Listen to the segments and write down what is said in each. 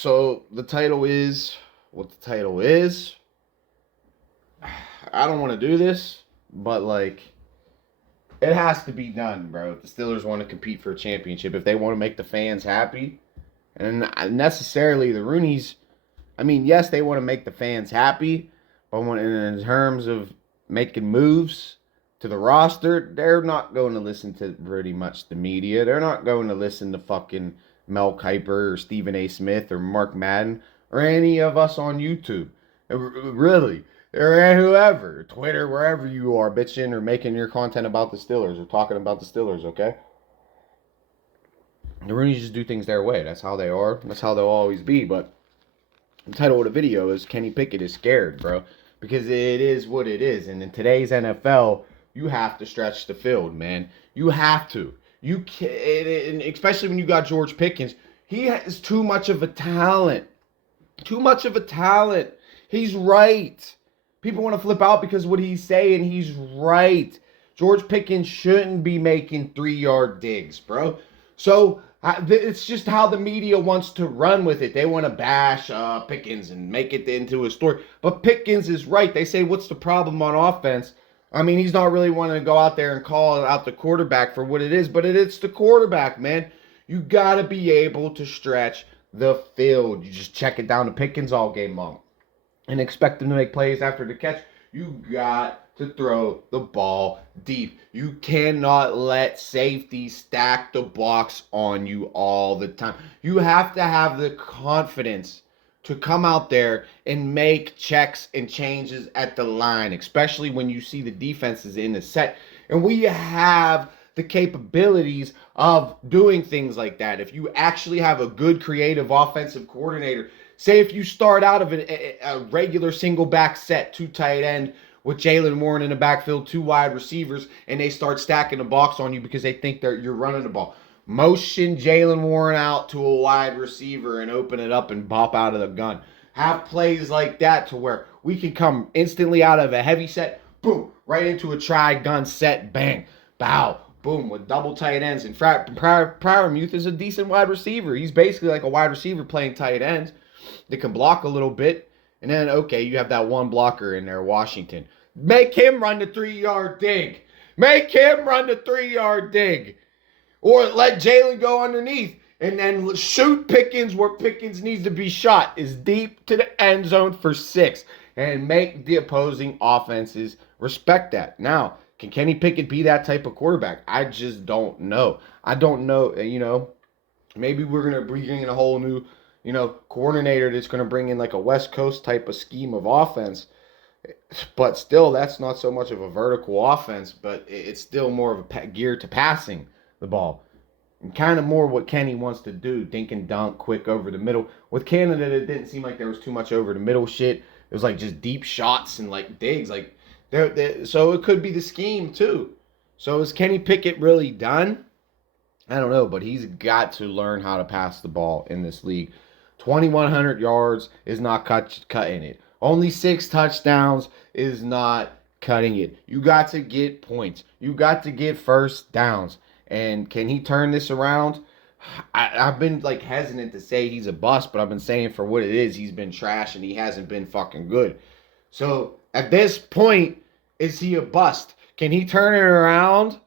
So the title is what the title is. I don't want to do this, but it has to be done, bro. If the Steelers want to compete for a championship, if they want to make the fans happy, and necessarily the Roonies, I mean, yes, they want to make the fans happy, but in terms of making moves to the roster, they're not going to listen to pretty much the media. They're not going to listen to fucking Mel Kiper or Stephen A. Smith or Mark Madden or any of us on YouTube. Really. Or whoever, Twitter, wherever you are, bitching or making your content about the Steelers or talking about the Steelers, okay? The Roonies just do things their way. That's how they are. That's how they'll always be. But the title of the video is Kenny Pickett is scared, bro. Because it is what it is. And in today's NFL, you have to stretch the field, man. You have to. You can, and especially when you got George Pickens. He has too much of a talent. Too much of a talent. He's right. People want to flip out because what he's saying, he's right. George Pickens shouldn't be making 3-yard digs, bro. So it's just how the media wants to run with it. They want to bash Pickens and make it into a story. But Pickens is right. They say, what's the problem on offense? I mean, he's not really wanting to go out there and call out the quarterback for what it is, but it's the quarterback, man. You got to be able to stretch the field. You just check it down to Pickens all game long and expect them to make plays after the catch. You got to throw the ball deep. You cannot let safety stack the box on you all the time. You have to have the confidence to come out there and make checks and changes at the line, especially when you see the defenses in the set. And we have the capabilities of doing things like that. If you actually have a good creative offensive coordinator, say if you start out of a regular single back set, 2 tight end with Jalen Warren in the backfield, 2 wide receivers, and they start stacking the box on you because they think you're running the ball. Motion Jalen Warren out to a wide receiver and open it up and bop out of the gun. Have plays like that to where we can come instantly out of a heavy set, boom, right into a tri-gun set, bang, bow, boom, with double tight ends. And Freiermuth is a decent wide receiver. He's basically like a wide receiver playing tight ends. They can block a little bit. And then, okay, you have that one blocker in there, Washington. Make him run the 3-yard dig. Make him run the 3-yard dig. Or let Jalen go underneath and then shoot Pickens where Pickens needs to be shot, is deep to the end zone for 6. And make the opposing offenses respect that. Now, can Kenny Pickett be that type of quarterback? I just don't know. I don't know, maybe we're going to bring in a whole new coordinator that's going to bring in like a West Coast type of scheme of offense. But still, that's not so much of a vertical offense, but it's still more of a geared to passing the ball. And kind of more what Kenny wants to do, dink and dunk, quick over the middle. With Canada, it didn't seem like there was too much over the middle shit. It was like just deep shots and like digs. So it could be the scheme too. So is Kenny Pickett really done? I don't know, but he's got to learn how to pass the ball in this league. 2,100 yards is not cutting it. Only 6 touchdowns is not cutting it. You got to get points. You got to get first downs. And can he turn this around? I've been hesitant to say he's a bust, but I've been saying for what it is, he's been trash and he hasn't been fucking good. So at this point, is he a bust? Can he turn it around?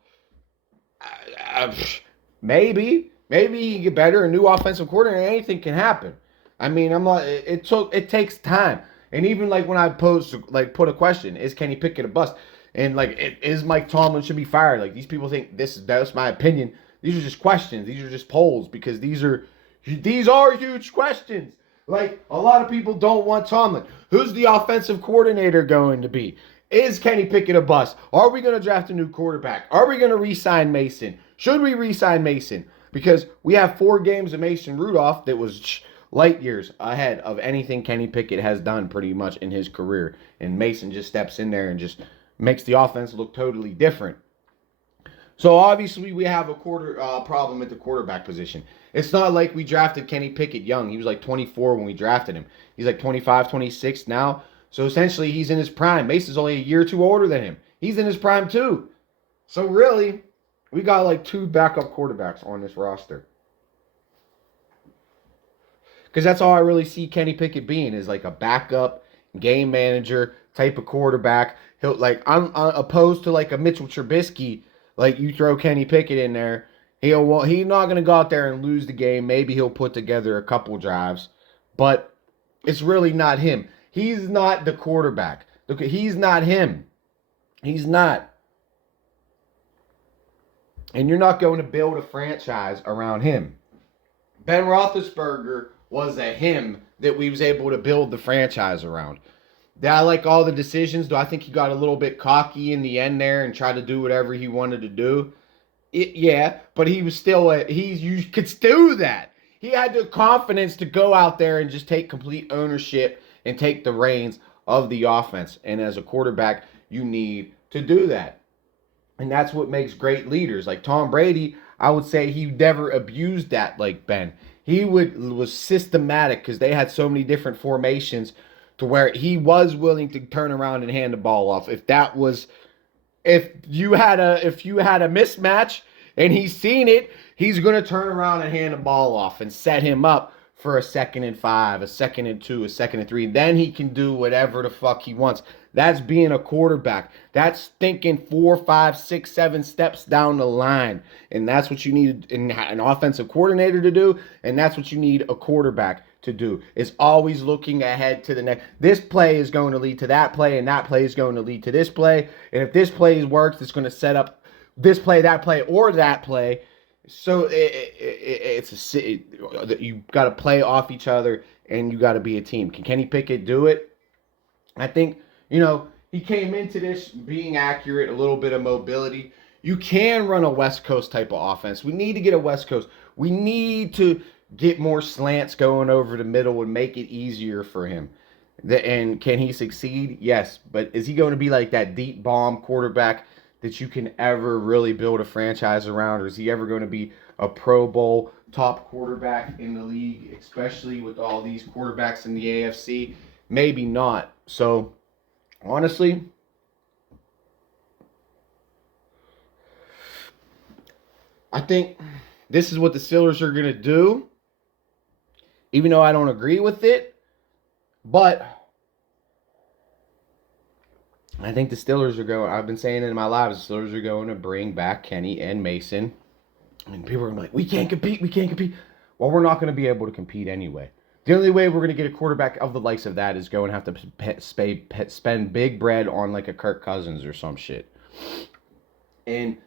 Maybe. Maybe he can get better. A new offensive coordinator, anything can happen. I mean, it takes time. And even when I put a question, is Kenny Pickett a bust? And is Mike Tomlin should be fired? These people think that's my opinion. These are just questions. These are just polls because these are huge questions. A lot of people don't want Tomlin. Who's the offensive coordinator going to be? Is Kenny Pickett a bust? Are we going to draft a new quarterback? Are we going to re-sign Mason? Should we re-sign Mason? Because we have 4 games of Mason Rudolph that was light years ahead of anything Kenny Pickett has done pretty much in his career. And Mason just steps in there and just makes the offense look totally different. So obviously we have a problem at the quarterback position. It's not like we drafted Kenny Pickett young. He was 24 when we drafted him. He's 25, 26 now. So essentially he's in his prime. Mason's only a year or 2 older than him. He's in his prime too. So really, we got 2 backup quarterbacks on this roster. Because that's all I really see Kenny Pickett being is like a backup game manager type of quarterback. He'll like I'm opposed to like a Mitchell Trubisky. Like you throw Kenny Pickett in there, he's not gonna go out there and lose the game. Maybe he'll put together a couple drives, but it's really not him. He's not the quarterback. Look, he's not him. He's not. And you're not going to build a franchise around him. Ben Roethlisberger was a him that we was able to build the franchise around. Did I like all the decisions? Do I think he got a little bit cocky in the end there and tried to do whatever he wanted to do? Yeah, but he was still you could do that. He had the confidence to go out there and just take complete ownership and take the reins of the offense. And as a quarterback, you need to do that. And that's what makes great leaders. Like Tom Brady, I would say he never abused that like Ben. He was systematic because they had so many different formations to where he was willing to turn around and hand the ball off. If you had a mismatch and he's seen it, he's going to turn around and hand the ball off and set him up for a 2nd and 5, a 2nd and 2, a 2nd and 3. Then he can do whatever the fuck he wants. That's being a quarterback. That's thinking 4, 5, 6, 7 steps down the line. And that's what you need an offensive coordinator to do. And that's what you need a quarterback to do, is always looking ahead to the next. This play is going to lead to that play, and that play is going to lead to this play. And if this play works, it's going to set up this play, that play, or that play. So you got to play off each other, and you got to be a team. Can Kenny Pickett do it? I think, he came into this being accurate, a little bit of mobility. You can run a West Coast type of offense. We need to get a West Coast. We need to get more slants going over the middle and make it easier for him. And can he succeed? Yes. But is he going to be like that deep bomb quarterback that you can ever really build a franchise around? Or is he ever going to be a Pro Bowl top quarterback in the league, especially with all these quarterbacks in the AFC? Maybe not. So, honestly, I think this is what the Steelers are going to do, even though I don't agree with it. But I think the Steelers are going, I've been saying it in my lives, the Steelers are going to bring back Kenny and Mason. And people are like, we can't compete. Well, we're not going to be able to compete anyway. The only way we're going to get a quarterback of the likes of that is going to have to spend big bread on like a Kirk Cousins or some shit. And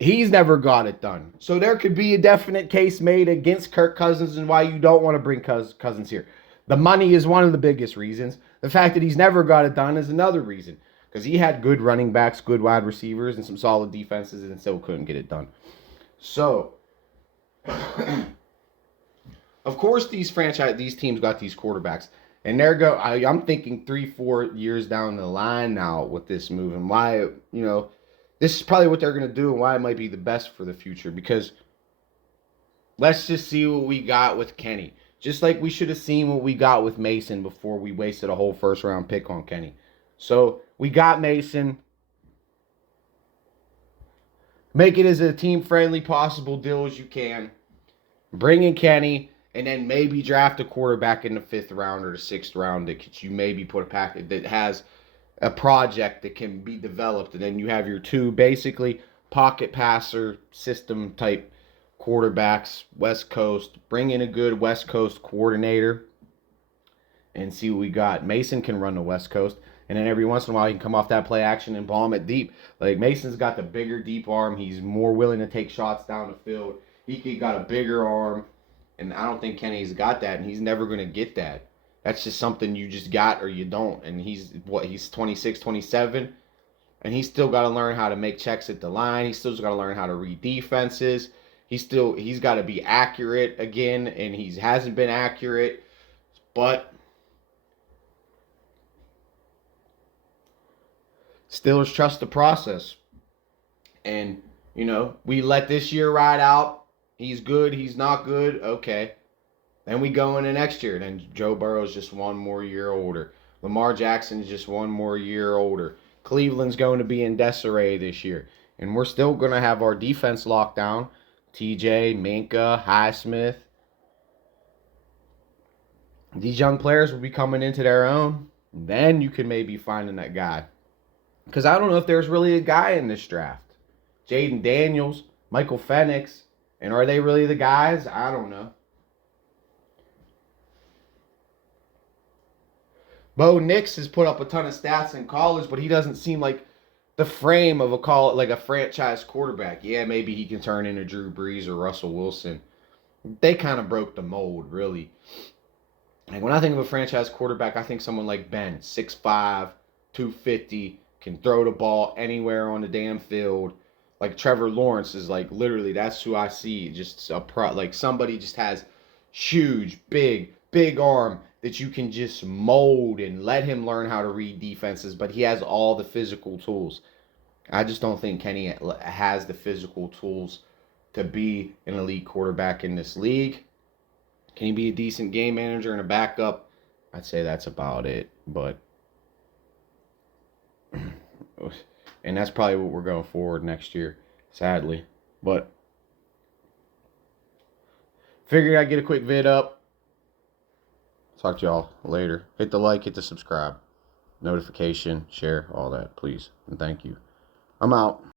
he's never got it done. So there could be a definite case made against Kirk Cousins and why you don't want to bring Cousins here. The money is one of the biggest reasons. The fact that he's never got it done is another reason. Because he had good running backs, good wide receivers, and some solid defenses and still couldn't get it done. So, of course, these teams got these quarterbacks. And I'm thinking 3-4 years down the line now with this move. And why, this is probably what they're going to do and why it might be the best for the future. Because let's just see what we got with Kenny. Just like we should have seen what we got with Mason before we wasted a whole first-round pick on Kenny. So, we got Mason. Make it as a team-friendly possible deal as you can. Bring in Kenny. And then maybe draft a quarterback in the 5th round or the 6th round that you maybe put a package that has a project that can be developed. And then you have your 2 basically pocket passer system type quarterbacks, West Coast. Bring in a good West Coast coordinator and see what we got. Mason can run the West Coast. And then every once in a while, he can come off that play action and bomb it deep. Like, Mason's got the bigger deep arm. He's more willing to take shots down the field. He got a bigger arm. And I don't think Kenny's got that, and he's never going to get that. That's just something you just got or you don't. And he's 26, 27, and he's still got to learn how to make checks at the line. He's still got to learn how to read defenses. He's got to be accurate again, and he hasn't been accurate. But Steelers trust the process. And, we let this year ride out. He's good. He's not good. Okay. Then we go into next year. Then Joe Burrow's just one more year older. Lamar Jackson's just one more year older. Cleveland's going to be in disarray this year. And we're still going to have our defense locked down. TJ, Minka, Highsmith. These young players will be coming into their own. Then you can maybe find that guy. Because I don't know if there's really a guy in this draft. Jaden Daniels, Michael Penix, and are they really the guys? I don't know. Bo Nix has put up a ton of stats in college, but he doesn't seem like the frame of a franchise quarterback. Yeah, maybe he can turn into Drew Brees or Russell Wilson. They kind of broke the mold, really. Like when I think of a franchise quarterback, I think someone like Ben, 6'5", 250, can throw the ball anywhere on the damn field. Like Trevor Lawrence is like literally that's who I see. Just like somebody just has huge, big arm that you can just mold and let him learn how to read defenses, but he has all the physical tools. I just don't think Kenny has the physical tools to be an elite quarterback in this league. Can he be a decent game manager and a backup? I'd say that's about it. But and that's probably what we're going forward next year, sadly. But figured I'd get a quick vid up. Talk to y'all later. Hit the like, hit the subscribe, notification, share, all that, please. And thank you. I'm out.